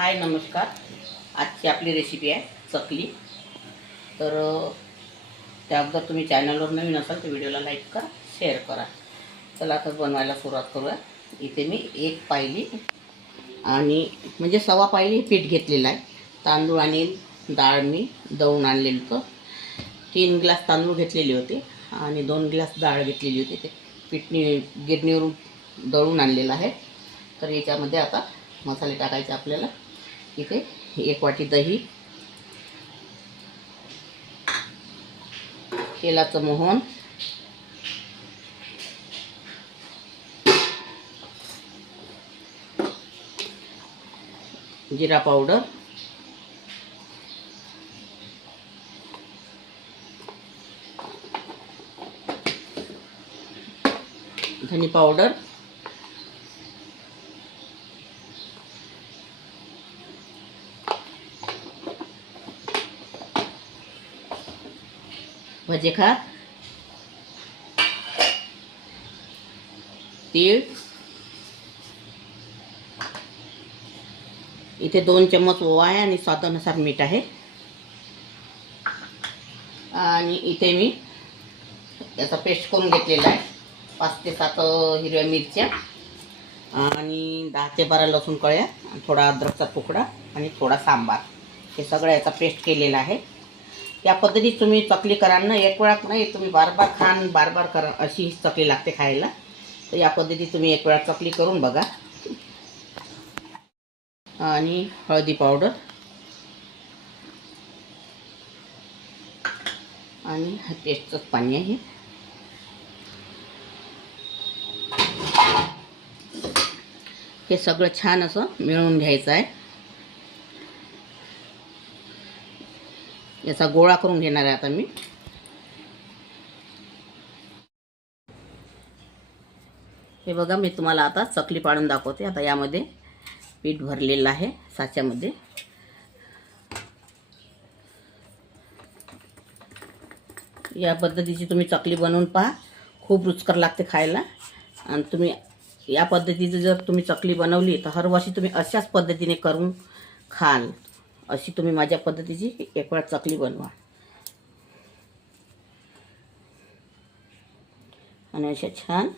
हाय नमस्कार. आजची आपली रेसिपी आहे चकली. तर त्या अगोदर तुम्ही चॅनलवर नवीन असाल तर व्हिडिओला लाईक करा शेअर करा. चला तर बनवायला सुरुवात करूया. इथे मी एक पायली आणि म्हणजे सव्वा पायली पीठ घेतलेलं आहे. तांदूळ आणि डाळ मी दळून आणलेलं होतं. तीन ग्लास तांदूळ घेतलेले होते आणि दोन ग्लास डाळ घेतलेली होती. ते पिठणी गिरणीवरून दळून आणलेलं आहे. तर याच्यामध्ये आता मसाले टाकायचे आपल्याला. इथे. एक वाटी दही. तेलाचं मोहन. जिरा पावडर. धनी पावडर. भजे खा. तीळ. इथे दोन चम्मच ओवा आहे आणि स्वादानुसार मीठ आहे. आणि इथे मी याचा पेस्ट करून घेतलेला आहे. पाच ते सात हिरव्या मिरच्या आणि दहा ते बारा लसूण कळ्या आणि थोडा अद्रकचा तुकडा आणि थोडा सांबार. हे सगळं याचा पेस्ट केलेला आहे. या पद्धतीत तुम्ही चकली कराल ना एक वेळात नाही तुम्ही बार बार खान बार बार करा अशी ही चकली लागते खायला. तर या पद्धतीत तुम्ही एक वेळा चकली करून बघा. आणि हळदी पावडर. आणि हा पाणी आहे. हे सगळं छान असं मिळवून घ्यायचं आहे. याचा गोळा करून घेणार आहे आता मी. हे बघा मी तुम्हाला आता चकली पाडून दाखवते. आता यामध्ये पीठ भरलेलं आहे साच्यामध्ये. या पद्धतीची तुम्ही चकली बनवून पहा. खूप रुचकर लागते खायला. आणि तुम्ही या पद्धतीचं जर तुम्ही चकली बनवली तर हरवर्षी तुम्ही अशाच पद्धतीने करून खाल. अशी तुम्ही माझ्या पद्धतीची एक वेळा चकली बनवा. आणि अशा छान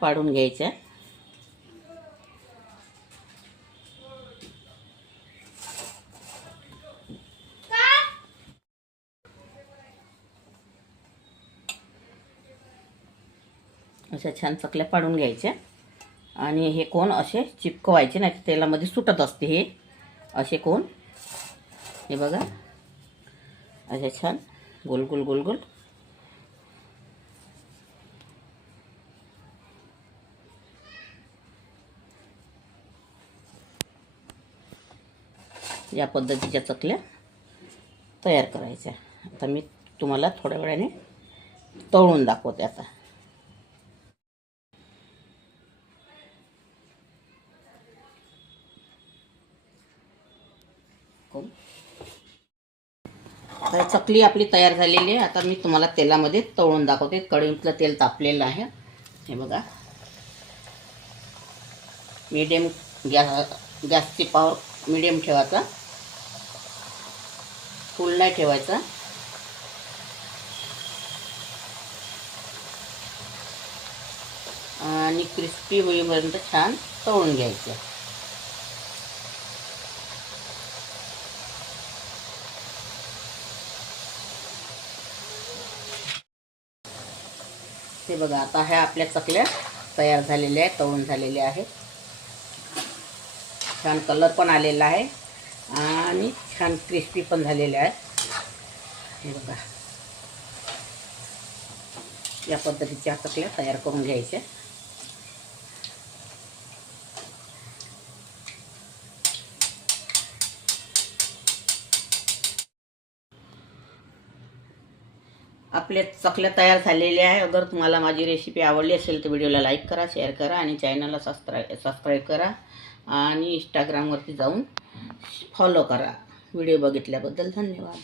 पाडून घ्यायच्या. अशा छान चकल्या पाडून घ्यायच्या. आणि हे कोण असे चिपकवायचे नाही तर तेलामध्ये सुटत असते हे. असे कोण? हे बघा. असे छान. गोल गोल गोल गोल. या पद्धतीच्या चकल्या तयार करायच्या. आता मी तुम्हाला थोड्या वेळाने तळून दाखवते आता. कोण तर चकली आपली तयार झालेली आहे. आता मी तुम्हाला तेलामध्ये तळून दाखवते. कढईतलं तेल तापलेलं आहे. हे बघा. मीडियम गॅस गॅसची पावर मीडियम ठेवायचा. फुल नाही ठेवायचा. आणि क्रिस्पी होईपर्यंत छान तळून घ्यायचं. हे बघा आता ह्या आपल्या चकल्या तयार झालेल्या आहेत तळून झालेल्या आहेत. छान कलर पण आलेला आहे आणि छान क्रिस्पी पण झालेल्या आहेत. हे बघा. या पद्धतीच्या चकल्या तयार करून घ्यायच्या. आपल्या चकल्या तयार झालेल्या आहे. अगर तुम्हाला माझी रेसिपी आवडली असेल तर व्हिडिओला लाईक करा शेअर करा आणि चॅनलला सबस्क्राईब सबस्क्राईब करा आणि इंस्टाग्रामवरती जाऊन फॉलो करा. व्हिडिओ बघितल्याबद्दल धन्यवाद.